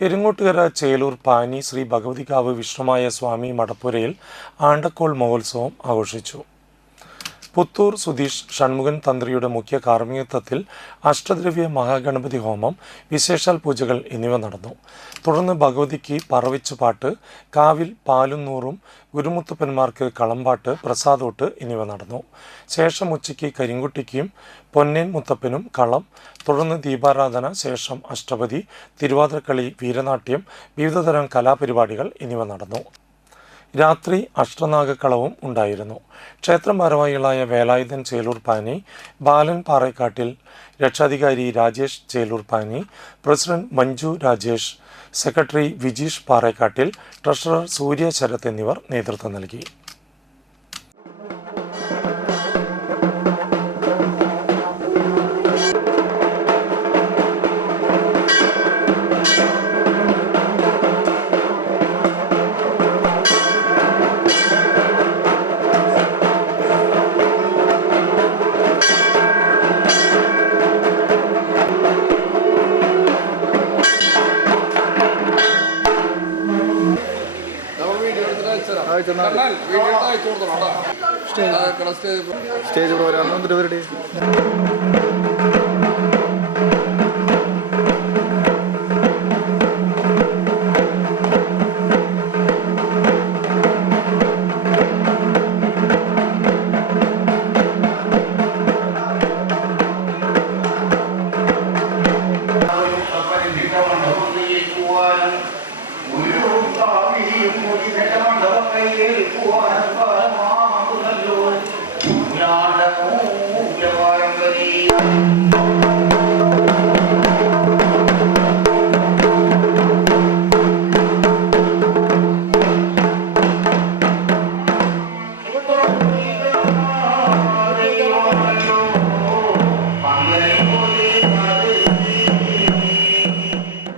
പെരിങ്ങോട്ടുകര ചേലൂർ പാനി ശ്രീ ഭഗവതികാവ് വിഷ്ണുമായ സ്വാമി മടപ്പുരയിൽ ആണ്ടക്കോൾ മഹോത്സവം ആഘോഷിച്ചു. പുത്തൂർ സുധീഷ് ഷൺമുഖൻ തന്ത്രിയുടെ മുഖ്യ കാർമ്മികത്വത്തിൽ അഷ്ടദ്രവ്യ മഹാഗണപതി ഹോമം, വിശേഷാൽ പൂജകൾ എന്നിവ നടന്നു. തുടർന്ന് ഭഗവതിക്ക് പറവിച്ചുപാട്ട്, കാവിൽ പാലും നൂറും, ഗുരുമുത്തപ്പന്മാർക്ക് കളമ്പാട്ട്, പ്രസാദോട്ട് എന്നിവ നടന്നു. ശേഷം ഉച്ചയ്ക്ക് കരിങ്കുട്ടിക്കും പൊന്നേൻ മുത്തപ്പനും കളം, തുടർന്ന് ദീപാരാധന, ശേഷം അഷ്ടപതി, തിരുവാതിരക്കളി, വീരനാട്യം, വിവിധതരം കലാപരിപാടികൾ എന്നിവ നടന്നു. രാത്രി അഷ്ടനാഗക്കളവും ഉണ്ടായിരുന്നു. ക്ഷേത്രം ഭാരവാഹികളായ വേലായുധൻ ചേലൂർ പാനി, ബാലൻ പാറേക്കാട്ടിൽ, രക്ഷാധികാരി Rajesh Chelur Pani, president Manju Rajesh, secretary Vijeesh Parekkattil, treasurer Surya Sarath എന്നിവർ നേതൃത്വം നൽകി. സ്റ്റേജ് പ്രോഗ്രാം വന്നിട്ട് വരട്ടെ. ഒരു